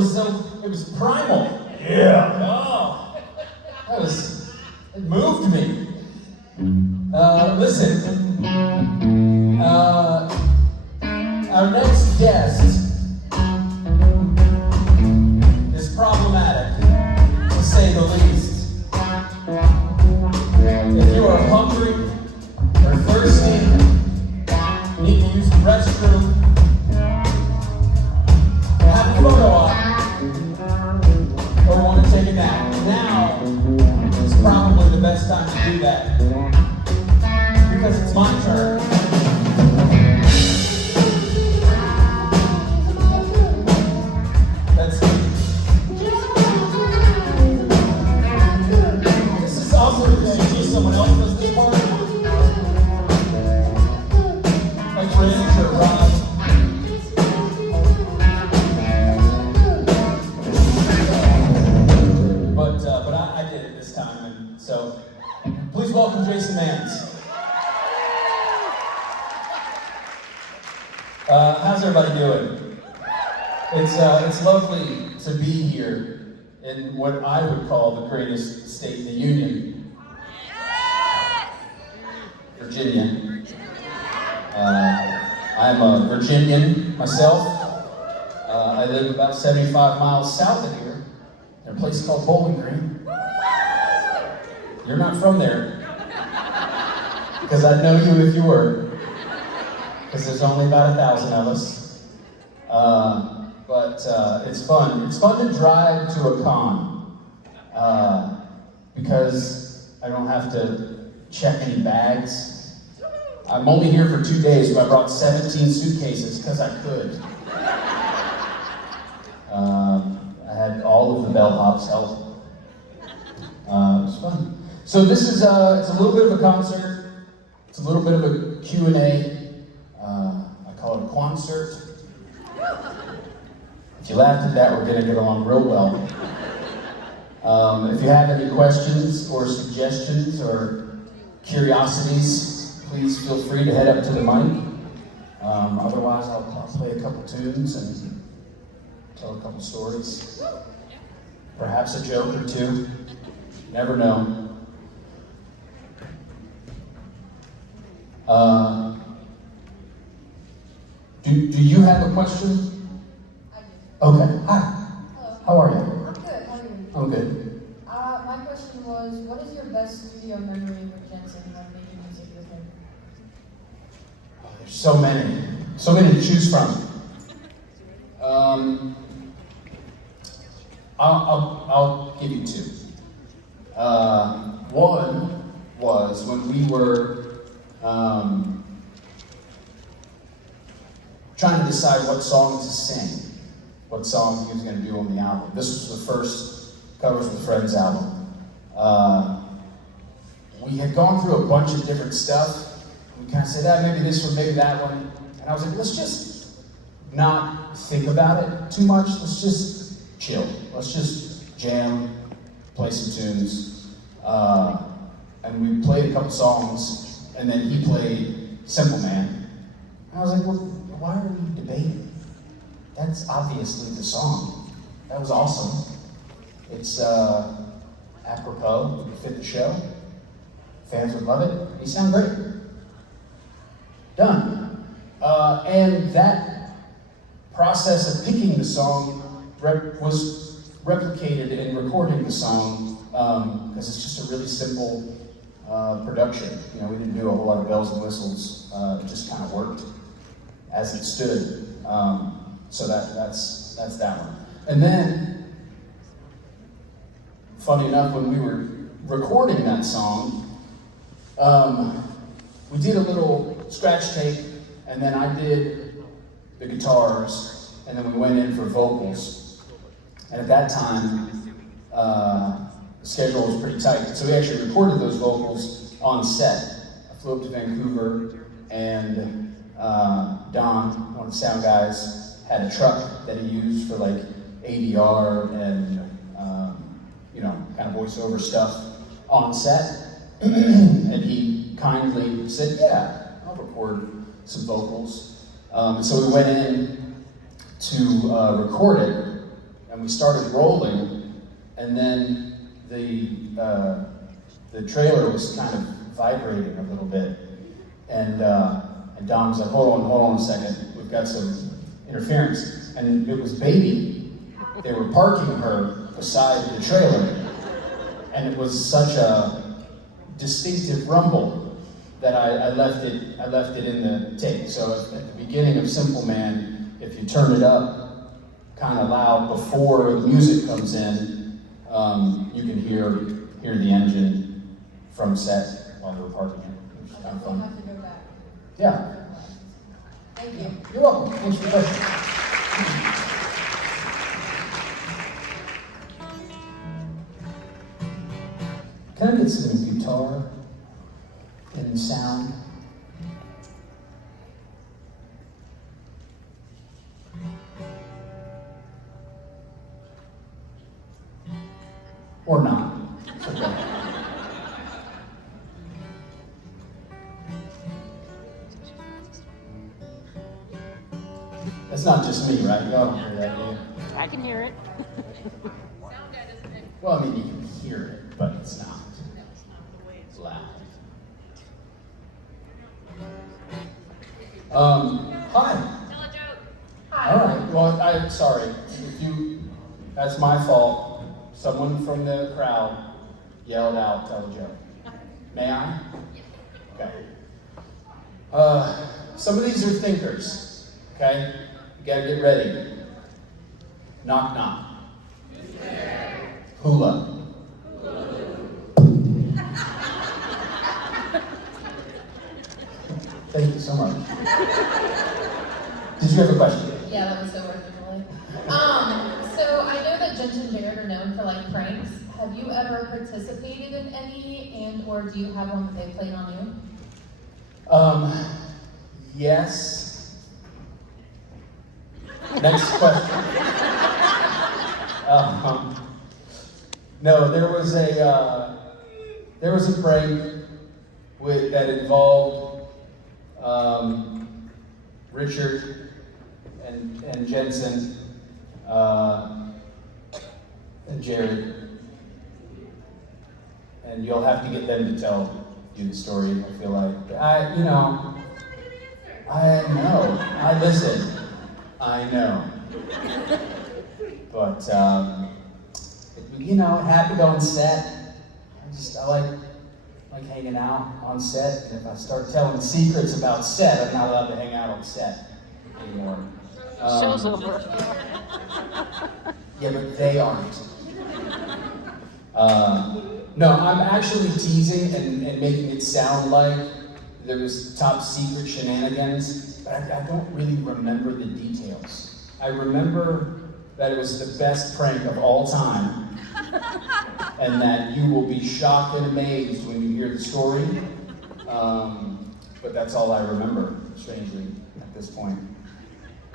it was primal. Yeah. Oh, it moved me. Listen, our next guest is problematic, to say the least. If you are hungry or thirsty, need to use the restroom, have a photo op, or want to take a nap, now is probably the best time to do that, because it's my turn. That's it. This is awkward because usually someone else does this part. Like Randy or Rob. But I did it this time, and so please welcome Jason Mans. How's everybody doing? It's lovely to be here in what I would call the greatest state in the Union, Virginia. I'm a Virginian myself. I live about 75 miles south of here, in a place called Bowling Green. You're not from there, because I'd know you if you were, because there's only about 1,000 of us. But it's fun. It's fun to drive to a con, because I don't have to check any bags. I'm only here for 2 days, but I brought 17 suitcases because I could. I had all of the bellhops help. It was fun. So this is it's a little bit of a concert. It's a little bit of a Q&A. I call it a quancert. If you laughed at that, we're going to get along real well. If you have any questions or suggestions or curiosities, please feel free to head up to the mic. Otherwise, I'll play a couple tunes and tell a couple stories. Perhaps a joke or two. Never know. Do you have a question? I do. Okay. Hi. Hello. How are you? I'm good. How are you? I'm good. My question was, what is your best studio memory with Jensen when making music with him? Oh, there's so many to choose from. I'll give you two. One was when we were trying to decide what song to sing, what song he was going to do on the album. This was the first Covers with Friends album. We had gone through a bunch of different stuff. We kind of said, maybe this one, maybe that one. And I was like, let's just not think about it too much. Let's just chill. Let's just jam, play some tunes. And we played a couple songs, and then he played Simple Man. And I was like, well, why are we debating? That's obviously the song. That was awesome. It's apropos, it would fit the show. Fans would love it. You sound great. Done. And that process of picking the song was replicated in recording the song, because it's just a really simple production. You know, we didn't do a whole lot of bells and whistles. It just kind of worked as it stood. So that's that one. And then, funny enough, when we were recording that song, we did a little scratch tape, and then I did the guitars, and then we went in for vocals. And at that time, the schedule was pretty tight, so we actually recorded those vocals on set. I flew up to Vancouver, and Don, one of the sound guys, had a truck that he used for like ADR and kind of voiceover stuff on set. And he kindly said, yeah, I'll record some vocals. So we went in to record it, and and we started rolling, and then the trailer was kind of vibrating a little bit, and Dom was like, hold on a second, we've got some interference, and it was Baby. They were parking her beside the trailer, and it was such a distinctive rumble that I left it in the tape. So at the beginning of Simple Man, if you turn it up kind of loud before the music comes in, you can hear the engine from set while we're parking it, which is kind of We'll fun. have to go back. Yeah. Thank you. You're welcome. Thanks for the question. Can I get some guitar and sound? Or not. It's okay. That's not just me, right? Y'all don't hear that, do you? I can hear it. Well, I mean, you can hear it, but it's not loud. Hi. Tell a joke. Hi. All right. Well, I'm sorry. That's my fault. Someone from the crowd yelled out, "Tell a joke." May I? Okay. Some of these are thinkers. Okay. You gotta get ready. Knock knock. Hula. Thank you so much. Did you have a question? Yeah, that was so worth it, Molly. So I know that Jensen and Jared are known for like pranks. Have you ever participated in any, and or do you have one that they played on you? Yes. Next question. No, there was a prank that involved Richard and Jensen and Jared, and you'll have to get them to tell you the story. I feel like I know. I know, but it happened on set. I like hanging out on set, and if I start telling secrets about set, I'm not allowed to hang out on set anymore. Show's over. Yeah, but they aren't. No, I'm actually teasing and making it sound like there was top secret shenanigans, but I don't really remember the details. I remember that it was the best prank of all time, and that you will be shocked and amazed when you hear the story. But that's all I remember, strangely, at this point.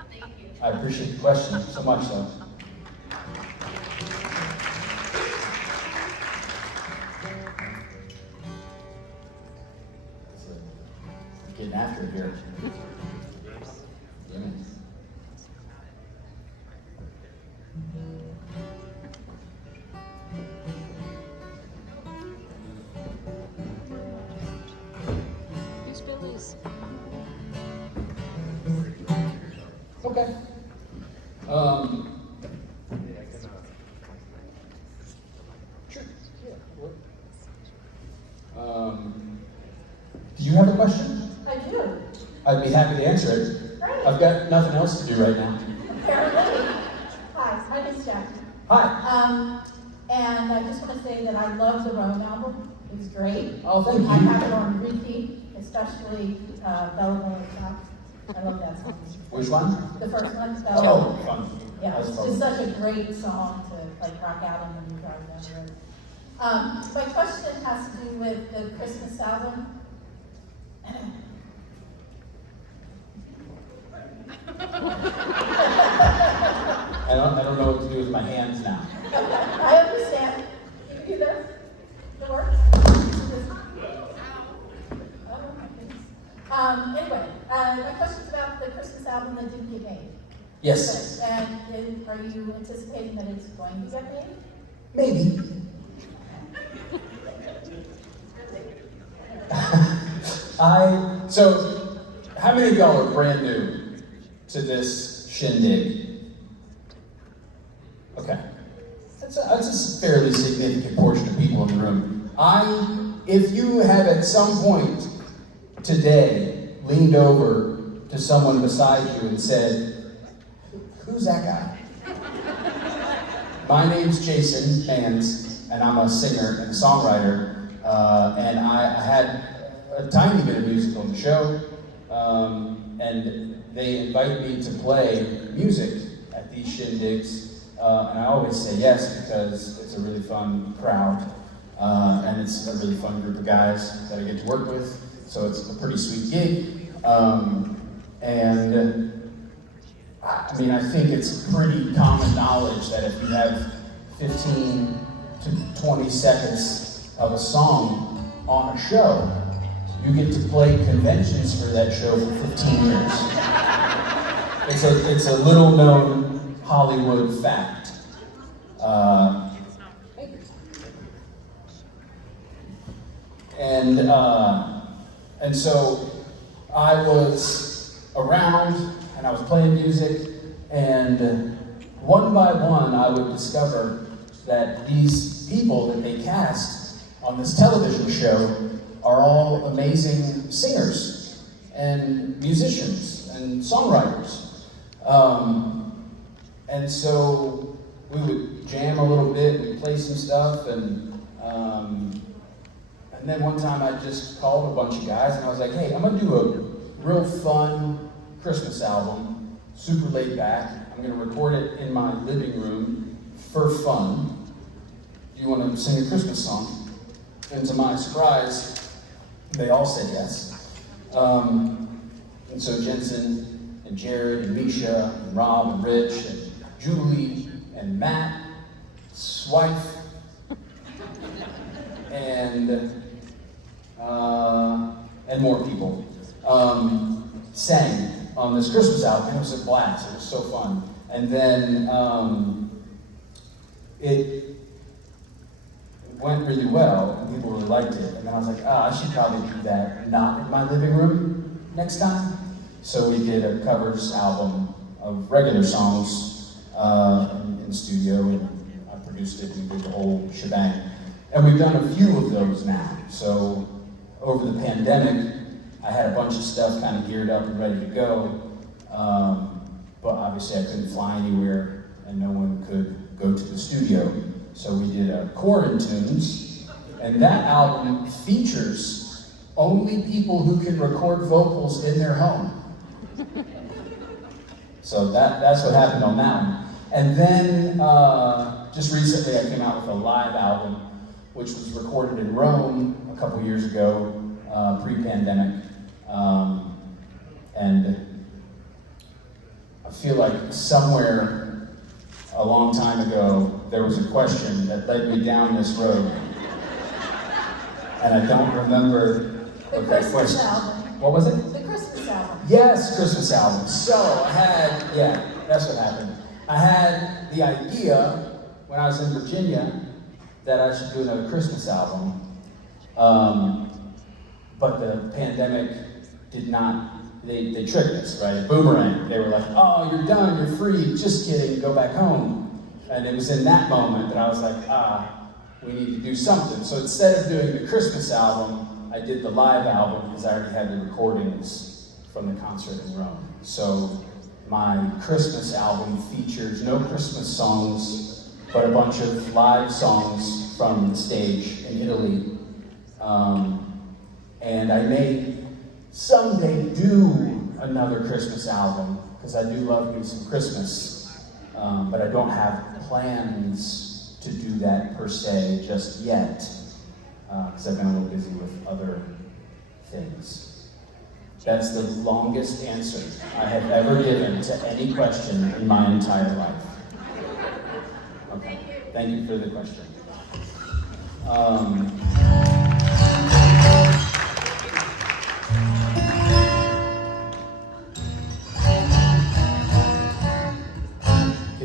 Thank you. I appreciate the question so much, though. Getting after it here. Damn it. Who's Billy's? Okay. Sure. Do you have a question? I do. I'd be happy to answer it. Great. I've got nothing else to do right now. Apparently. Hi, my name's Jackie. Hi. And I just want to say that I love the Rome album. It's great. Oh, thank you. I have it on repeat, especially Bella Bella Shop. I love that song. Which one? The first one, Bella. Oh, fun. Yeah, That was it's fun. just such a great song to like rock out in when you drive down the road. My question has to do with the Christmas album. I don't know what to do with my hands now. I understand. Can you do this? It works? Oh my goodness. Anyway, my question's about the Christmas album that didn't get made. Yes. And are you anticipating that it's going to get made? Maybe. So, how many of y'all are brand new to this shindig? Okay. That's a fairly significant portion of people in the room. If you have at some point today leaned over to someone beside you and said, "Who's that guy?" My name's Jason Mans, and I'm a singer and a songwriter, and I had a tiny bit of music on the show, and they invite me to play music at these shindigs, and I always say yes because it's a really fun crowd, and it's a really fun group of guys that I get to work with, so it's a pretty sweet gig, and I mean, I think it's pretty common knowledge that if you have 15 to 20 seconds of a song on a show, you get to play conventions for that show for 15 years. It's a little known Hollywood fact. And so I was around and I was playing music, and one by one I would discover that these people that they cast on this television show are all amazing singers and musicians and songwriters. And so we would jam a little bit, we'd play some stuff, and then one time I just called a bunch of guys and I was like, "Hey, I'm gonna do a real fun Christmas album, super laid back. I'm gonna record it in my living room for fun. Do you wanna sing a Christmas song?" And to my surprise, they all said yes. And so Jensen and Jared and Misha and Rob and Rich and Julie and Matt, Swife, and more people sang on this Christmas album. It was a blast. It was so fun. And then it went really well, and people really liked it. And then I was like, I should probably do that not in my living room next time. So we did a covers album of regular songs in the studio, and I produced it, and we did the whole shebang. And we've done a few of those now. So over the pandemic, I had a bunch of stuff kind of geared up and ready to go, but obviously I couldn't fly anywhere, and no one could go to the studio. So we did a Quarantunes, and that album features only people who can record vocals in their home. So that's what happened on that one. And then just recently I came out with a live album, which was recorded in Rome a couple years ago, pre-pandemic. And I feel like somewhere a long time ago, there was a question that led me down this road. And I don't remember what that question was. What was it? The Christmas album. Yes, Christmas album. So that's what happened. I had the idea when I was in Virginia that I should do another Christmas album. But the pandemic did not, they tricked us, right? Boomerang. They were like, "Oh, you're done, you're free, just kidding, go back home." And it was in that moment that I was like, we need to do something. So instead of doing the Christmas album, I did the live album because I already had the recordings from the concert in Rome. So my Christmas album features no Christmas songs, but a bunch of live songs from the stage in Italy. And I may someday do another Christmas album, because I do love me some Christmas, but I don't have plans to do that per se just yet, because I've been a little busy with other things. That's the longest answer I have ever given to any question in my entire life. Okay, thank you for the question.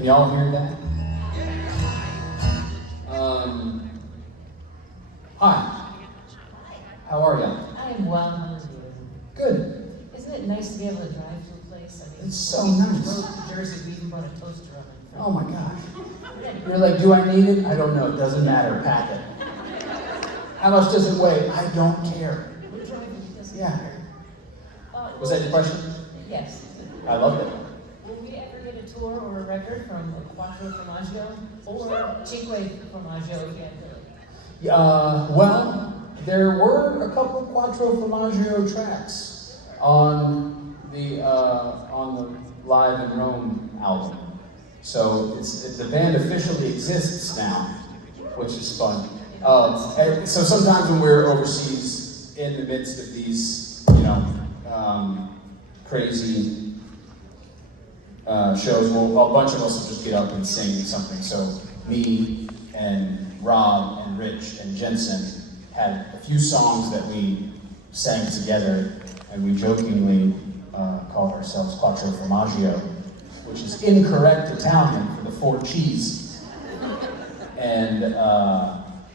y'all hear that? Hi. How are you? I am well, how are you? Good. Isn't it nice to be able to drive to a place? I mean, It's so when we nice. drove to Jersey, we even brought a toaster oven. Oh my gosh. You're like, do I need it? I don't know. It doesn't matter. Pack it. How much does it weigh? I don't care. We're driving, it doesn't Yeah. matter. Was that your question? Yes. I love it. Will we ever get a tour or a record from Quattro Formaggio or Cinque Formaggio again? Well, there were a couple Quattro Formaggio tracks on the Live in Rome album. So the band officially exists now, which is fun. And so sometimes when we're overseas, in the midst of these, crazy shows, a bunch of us will just get up and sing something. So me and Rob and Rich and Jensen had a few songs that we sang together, and we jokingly called ourselves Quattro Formaggio, which is incorrect Italian for the four cheese. And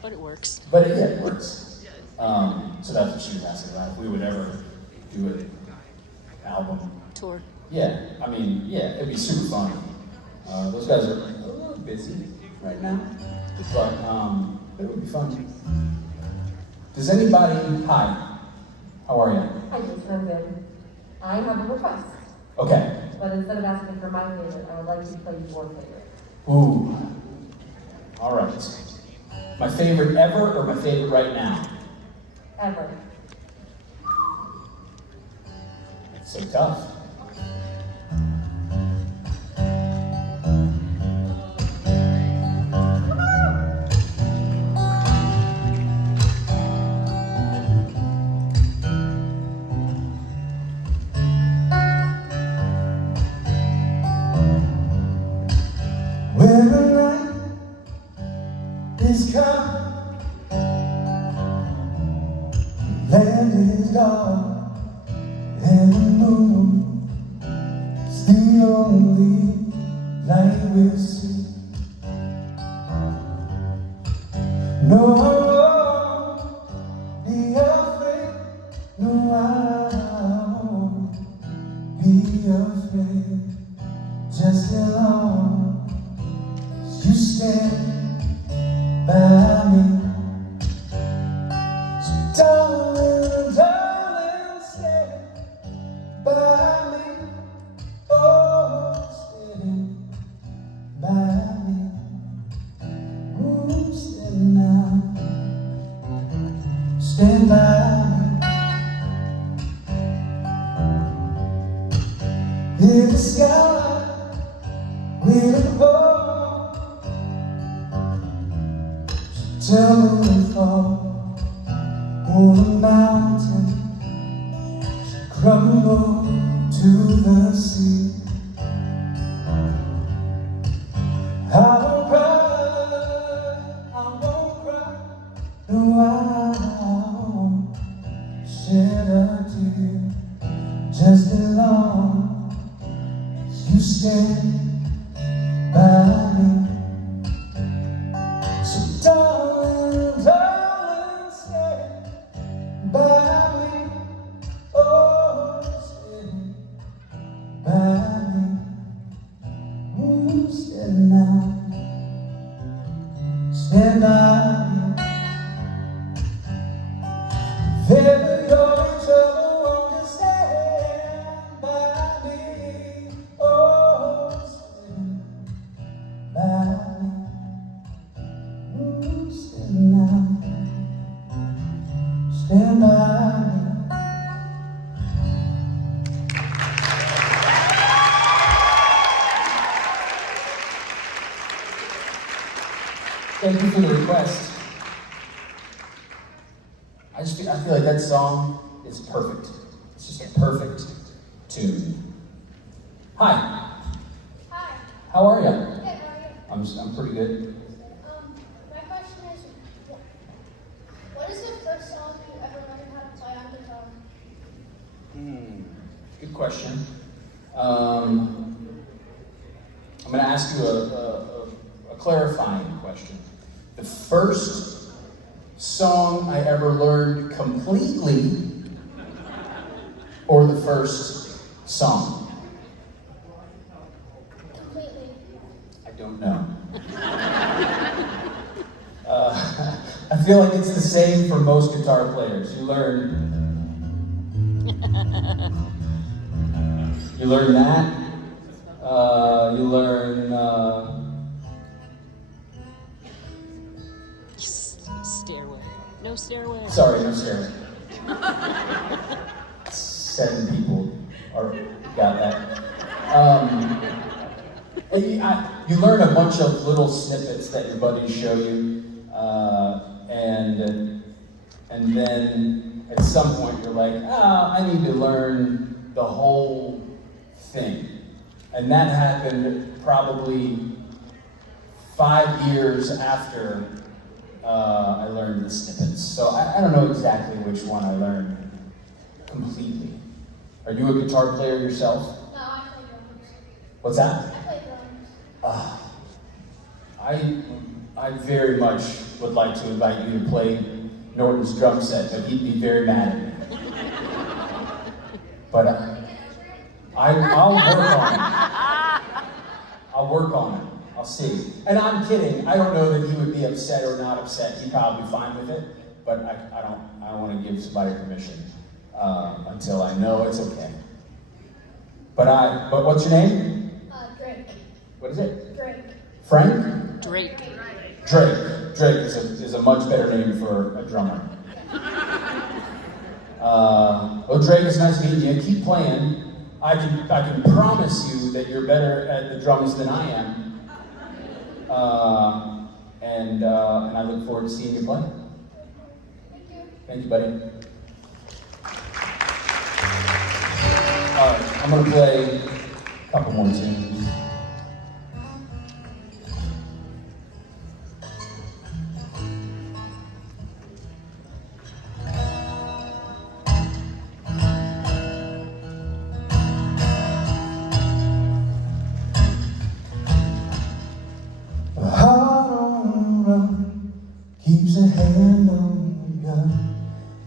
But it works. but it works. So that's what she was asking about, if we would ever do an album. Tour. Yeah, I mean, yeah, it'd be super fun. Those guys are a little busy right now, but it would be fun. Does anybody, hi, how are you? Hi, Jason, I'm good. I have a request, Okay. but instead of asking for my favorite, I would like to play your favorite. Ooh. All right. My favorite ever or my favorite right now? Ever. It's so tough. Where the light is come, land is dark, and the moon is the only light we'll see. No, I won't be afraid. No, I won't be afraid. Just as long as you stand by me. So darling, darling, stand by me. Oh, stand by me. Ooh, stand now. Stand by me. In the sky will fall. Tell me to fall. Oh, the mountain should crumble to the sea. I won't cry, I won't cry. No, I won't shed a tear. Just as long as you stand by me. So darling, darling, stand by me. Oh, stand by me. Ooh, stand now. Stand by me. If ever you're in trouble, won't you stand by me? Oh, stand by me. Ooh, stand now. Stand by me. Thank you for the request. I feel like that song is perfect. It's just a perfect tune. Hi, Hi. how are you? Good, how are you? I'm pretty good. My question is, what is the first song you ever learned how to play on guitar? Good question. I'm going to ask you a clarifying question. The first song I ever learned completely, or the first song? Completely. I don't know. I feel like it's the same for most guitar players. You learn that. You learn Stairway. No stairway. sorry, no stairway. 7 people got that. And you learn a bunch of little snippets that your buddies show you, and then at some point you're like, I need to learn the whole thing. And that happened probably 5 years after I learned the snippets. So I don't know exactly which one I learned completely. Are you a guitar player yourself? No, I play drums. What's that? I play drums. I very much would like to invite you to play Norton's drum set, but he'd be very mad at me. But I'll work on it. I'll work on it. I'll see. And I'm kidding. I don't know that he would be upset or not upset. He'd probably be fine with it. But I don't want to give somebody permission until I know it's okay. But what's your name? Drake. What is it? Drake. Frank? Drake. Drake. Drake is a much better name for a drummer. Well, Drake, it's nice meeting you. Keep playing. I can promise you that you're better at the drums than I am. And I look forward to seeing you play. Thank you. Thank you, buddy. All right, I'm gonna play a couple more tunes. A heart on the run keeps a hand on the gun.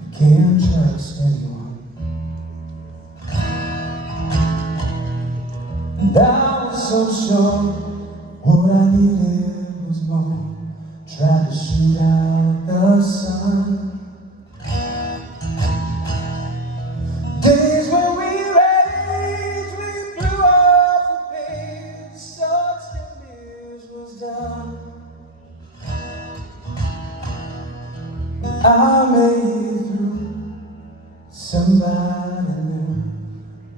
You can't trust anyone. And I was so sure what I needed was more. Tried to shoot out the sun. Days when we raged, we blew off the pain. Such years was done. I made it through. Somebody knew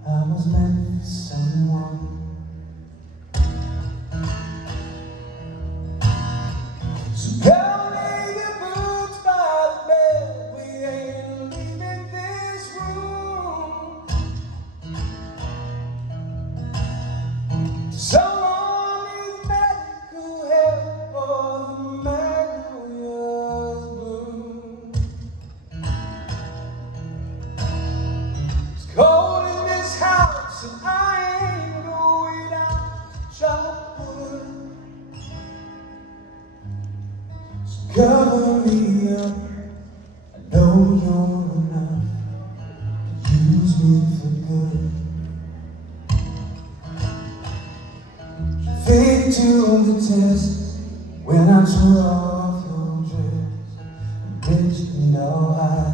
I was meant for someone. So go lay your boots by the bed. We ain't leaving this room. Someone needs medical help or the magnolias bloom. It's cold in this house and I ain't going out to chop wood. So cover me up. I know you're enough to use me for good. Fade to the test when I tore off your dress. Rich and all high.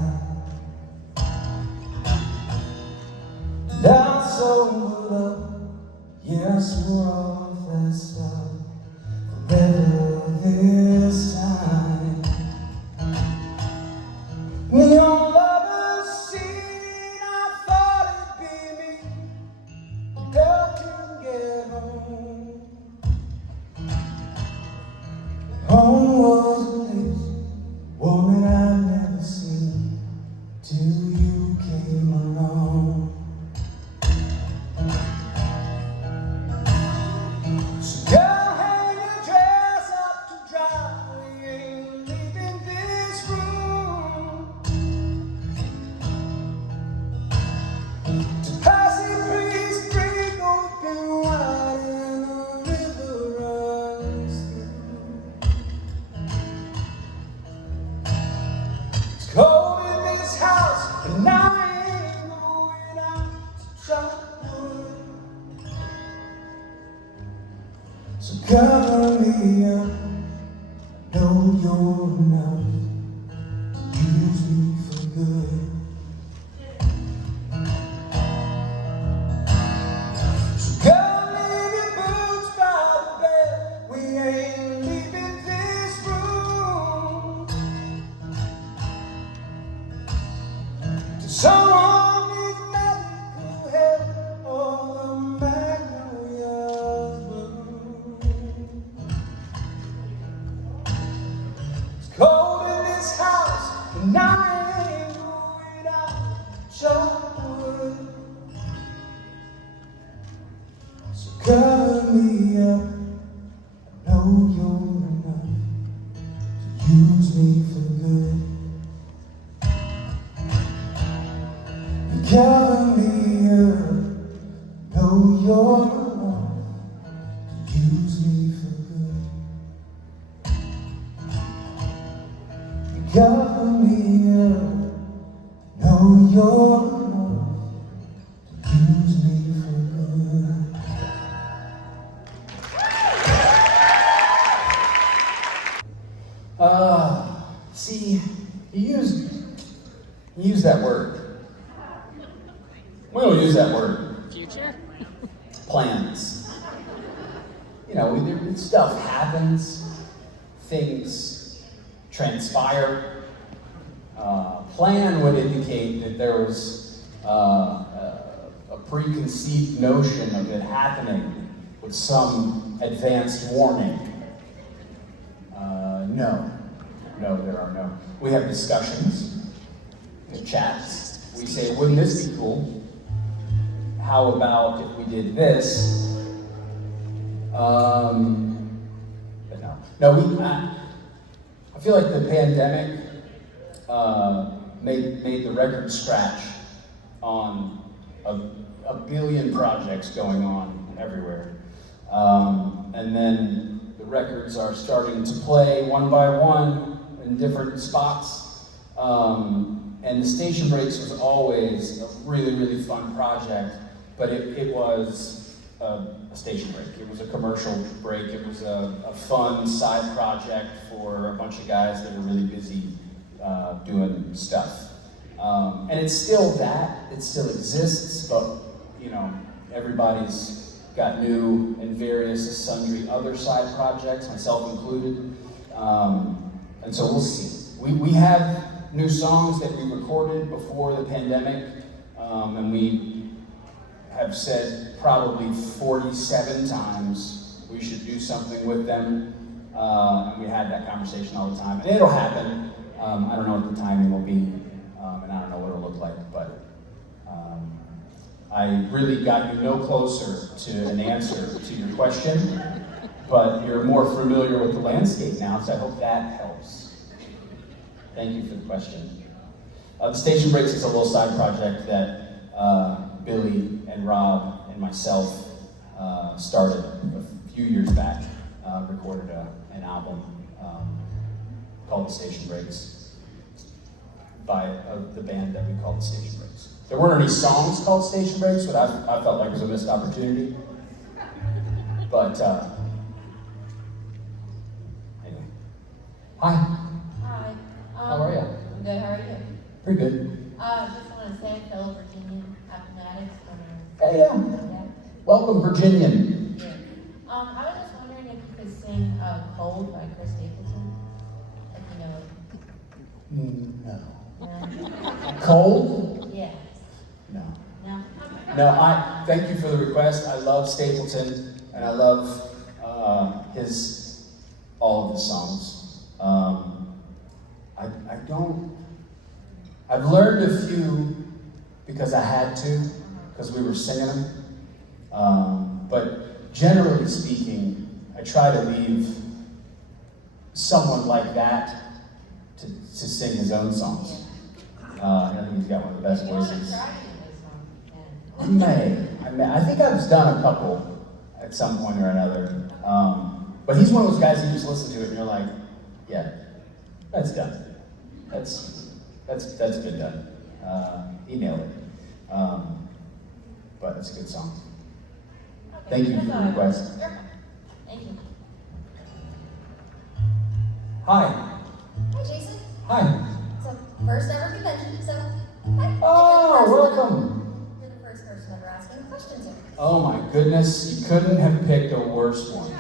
And I sold up, yeah, I swore off that stuff forever this time. When your lover's seen, I thought it'd be me. Girl can get home. Home was a place, one that I'd never seen till you came along. up. Know you're enough to use me for good. So go leave your boots by the bed. We ain't leaving this room till someone needs medical help or the magnolias bloom. It's cold in this house and I ain't going out. Show so cover me up. I know you're enough to use me for good. And cover me up. Know you're enough to use me for good. And cover me up. Know you're enough to use me for good. See, you use that word. We don't use that word. Future? Plans. You know, stuff happens, things transpire. Plan would indicate that there was a preconceived notion of it happening with some advanced warning. No, there are no. We have discussions, we have chats. We say, wouldn't this be cool? How about if we did this? But no. I feel like the pandemic made the record scratch on a billion projects going on everywhere. And then the records are starting to play one by one in different spots. And the Station Breaks was always a really, really fun project, but it was a station break. It was a commercial break. It was a fun side project for a bunch of guys that are really busy doing stuff. And it's still that, it still exists, but you know, everybody's got new and various sundry other side projects, myself included. And so we'll see. We have new songs that we recorded before the pandemic, and we have said probably 47 times we should do something with them. And we had that conversation all the time. And it'll happen. I don't know what the timing will be, and I don't know what it'll look like, but I really got you no closer to an answer to your question, but you're more familiar with the landscape now, so I hope that helps. Thank you for the question. The Station Breaks is a little side project that Billy and Rob and myself started a few years back, recorded an album called The Station Breaks by the band that we called The Station Breaks. There weren't any songs called Station Breaks, but I felt like it was a missed opportunity. But anyway. Hi. Hi. How are you? I'm good. How are you? Pretty good. Just want to say, fellow Virginian mathematics. Hey, yeah. Welcome, Virginian. Yeah. I was just wondering if you could sing "Cold" by Chris Stapleton. If you know it. No. Cold? Yeah. No. No. No, thank you for the request. I love Stapleton, and I love all of his songs. I've learned a few because I had to, because we were singing them. But generally speaking, I try to leave someone like that to sing his own songs. I think he's got one of the best voices. I may. I think I've done a couple at some point or another. But he's one of those guys you just listen to it and you're like, yeah, that's done. That's been done. He nailed it. But it's a good song. Thank you for the request. Thank you. Hi. Hi, Jason. Hi. So, first ever convention, so hi. Oh, welcome. You're the first person ever asking questions here. Oh my goodness, you couldn't have picked a worse one.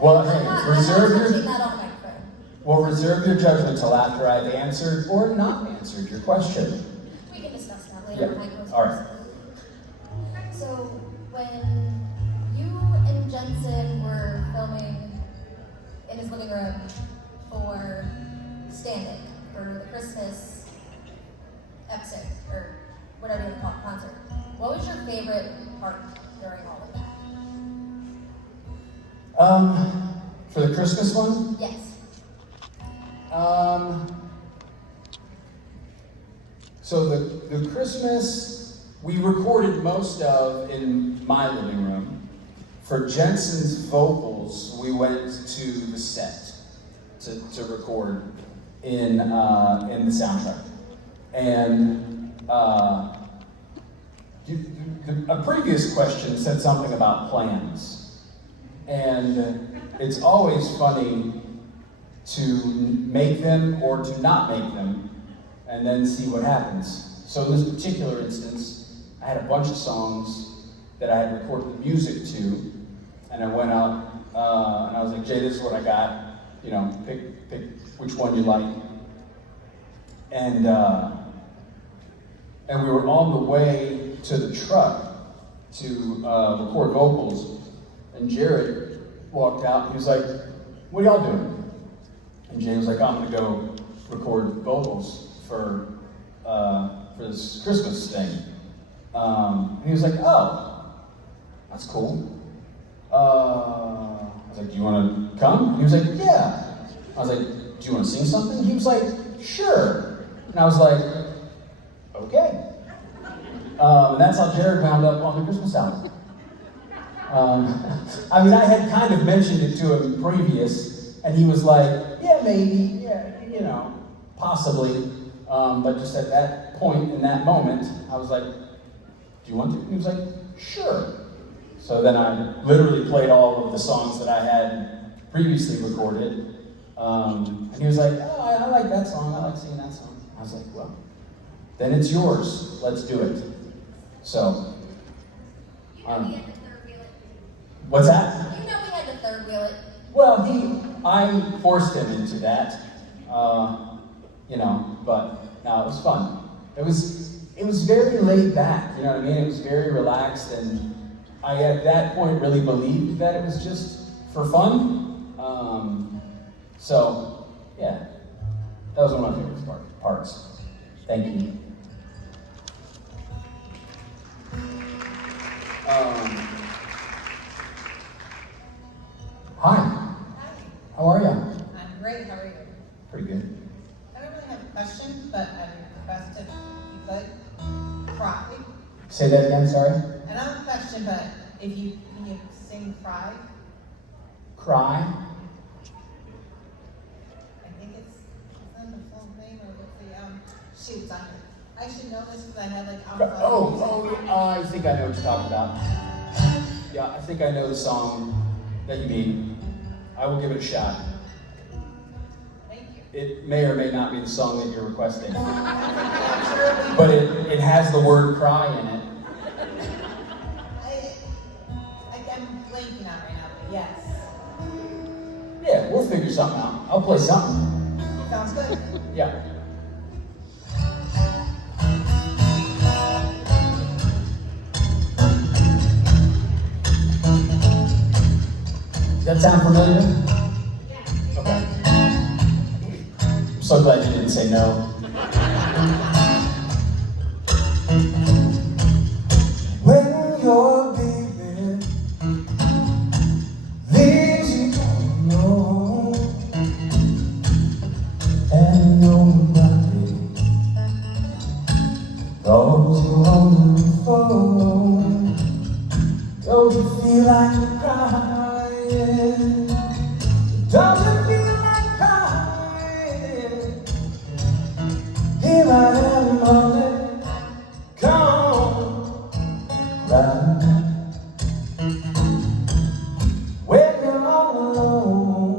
Well, hey, reserve your- touching that on my friend. Well, reserve your judgment till after I've answered or not answered your question. We can discuss that later. Yep. when I go All right. So, when you and Jensen were filming in his living room for Standing, for the Christmas episode, or whatever you want to call it, concert, what was your favorite part during all of that? For the Christmas one, Yes. so the Christmas we recorded most of in my living room. For Jensen's vocals, we went to the set to record in the soundtrack. And a previous question said something about plans. And it's always funny to make them or to not make them and then see what happens. So in this particular instance, I had a bunch of songs that I had recorded the music to, and I went up and I was like, Jay, this is what I got. You know, pick which one you like. And we were on the way to the truck to record vocals, and Jared walked out and he was like, what are y'all doing? And Jay was like, I'm gonna go record vocals for this Christmas thing. And he was like, oh, that's cool. I was like, do you wanna come? And he was like, yeah. I was like, do you wanna sing something? He was like, sure. And I was like, okay. And that's how Jared wound up on the Christmas album. I mean, I had kind of mentioned it to him previous, and he was like, yeah, maybe, yeah, you know, possibly. But just at that point, in that moment, I was like, do you want to? And he was like, sure. So then I literally played all of the songs that I had previously recorded. And he was like, oh, I like that song, I like singing that song. I was like, well, then it's yours, let's do it. So, You know we had to third wheel it. what's that? You know we had to third wheel it. Well, I forced him into that, you know, but no, it was fun. It was very laid back, you know what I mean? It was very relaxed, and I at that point really believed that it was just for fun. So, yeah, that was one of my favorite parts. Thank you. Hi, how are you? I'm great, how are you? Pretty good. I don't really have a question, but I would request if you could cry. Say that again, sorry? I don't have a question, but if you can you sing Cry? Cry? I think it's on the full name or what's the shoot, on it. I should know this because I had like I think I know what you're talking about. Yeah, I think I know the song that you mean. I will give it a shot. Thank you. It may or may not be the song that you're requesting, I'm sure but it has the word cry in it. I'm blanking out right now, but yes. Yeah, we'll figure something out. I'll play something. Sounds good. Yeah. Does that sound familiar? Okay. I'm so glad you didn't say no. When your baby leaves you alone and nobody knows you're on the phone, don't you feel like crying? Don't you feel like crying? Here I am, honey, come right when you're all alone.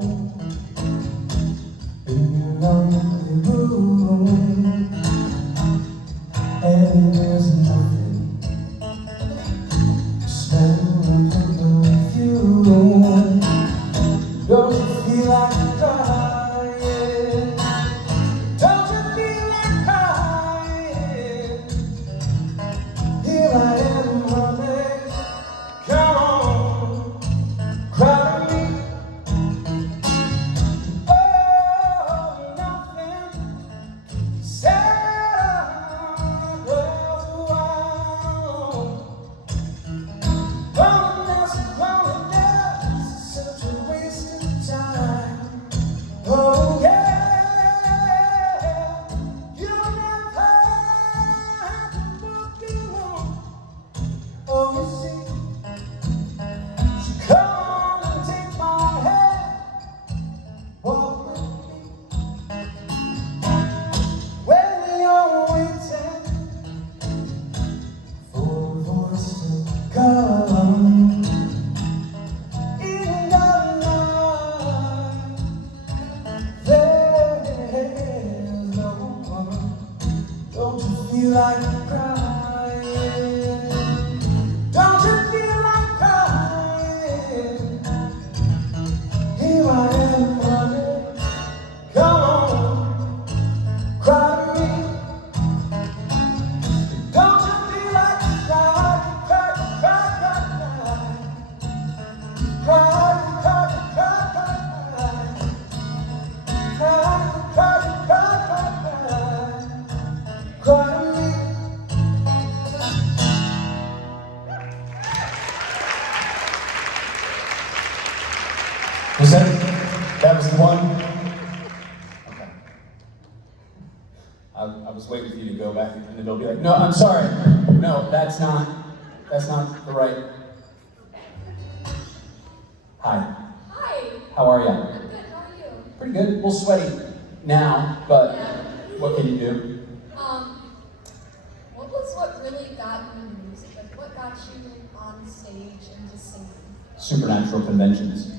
Was that was the one? Okay. I was waiting for you to go back and then they'll be like, no, I'm sorry. No, that's not the right. Hi. Hi. How are you? I'm good. How are you? Pretty good. A little sweaty now, but what can you do? What really got you into music? Like, what got you on stage and just singing? Supernatural conventions.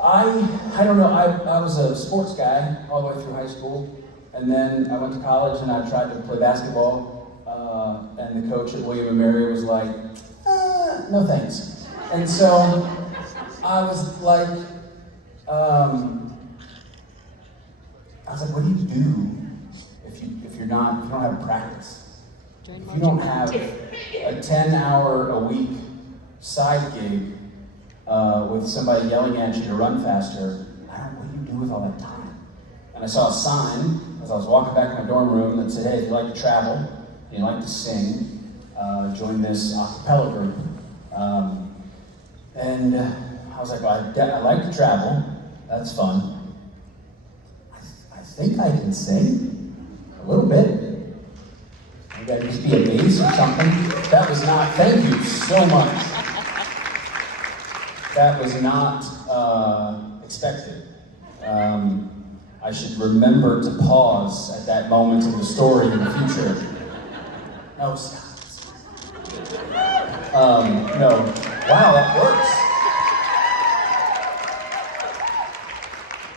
I don't know. I was a sports guy all the way through high school, and then I went to college and I tried to play basketball. And the coach at William and Mary was like, "No thanks." And so I was like, "What do you do if you don't have practice? If you don't have a 10-hour-a-week side gig with somebody yelling at you to run faster? What do you do with all that time?" And I saw a sign as I was walking back to my dorm room that said, "Hey, if you like to travel, and you like to sing, join this a cappella group." And I was like, well, I like to travel. That's fun. I think I can sing a little bit. Maybe I just be a bass or something. That was not. Thank you so much. That was not expected. I should remember to pause at that moment in the story in the future. No, stop. No. Wow, that works.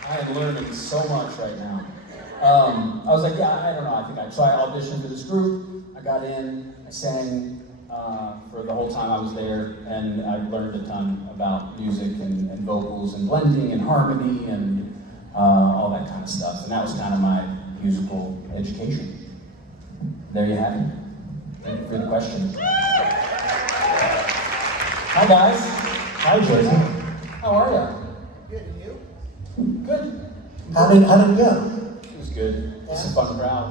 I am learning so much right now. I was like, yeah, I don't know. I think so I auditioned for this group. I got in. I sang for the whole time I was there, and I learned a ton about music and vocals and blending and harmony and all that kind of stuff. And that was kind of my musical education. There you have it. Thank you for the question. Hi guys. Hi, Jason. How are you? Good, and you? Good. How did it go? It was good. It's a fun crowd.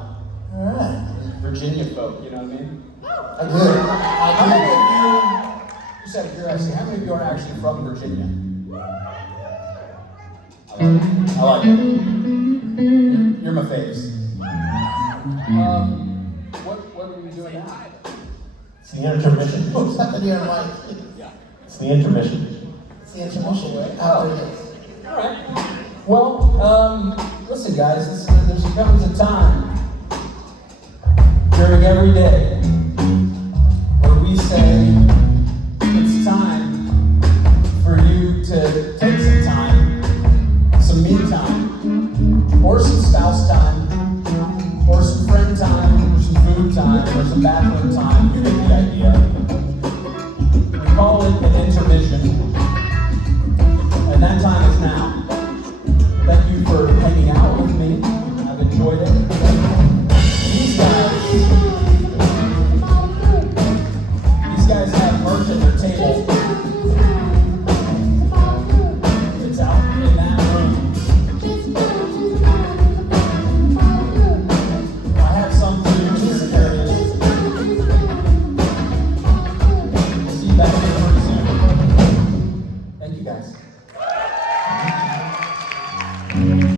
All right. Virginia folk, you know what I mean? I did. How many of you, just out of curiosity, how many of you are actually from Virginia? I like it. You're my faves. What are we doing now? It's the intermission. Oh, something here, Mike. It's the intermission. It's the intermission. Oh. After this. All right. Well, listen, guys. There comes a time during every day where we say it's time for you to take some time, some me time, or some spouse time, or some friend time, or some food time, or some bathroom time. You get the idea. We call it an intermission, and that time is now. Thank you for hanging out with me. I've enjoyed it. These guys have merch at their table. It's out in that room. I have some for you in this area. See you back here pretty soon. Thank you guys.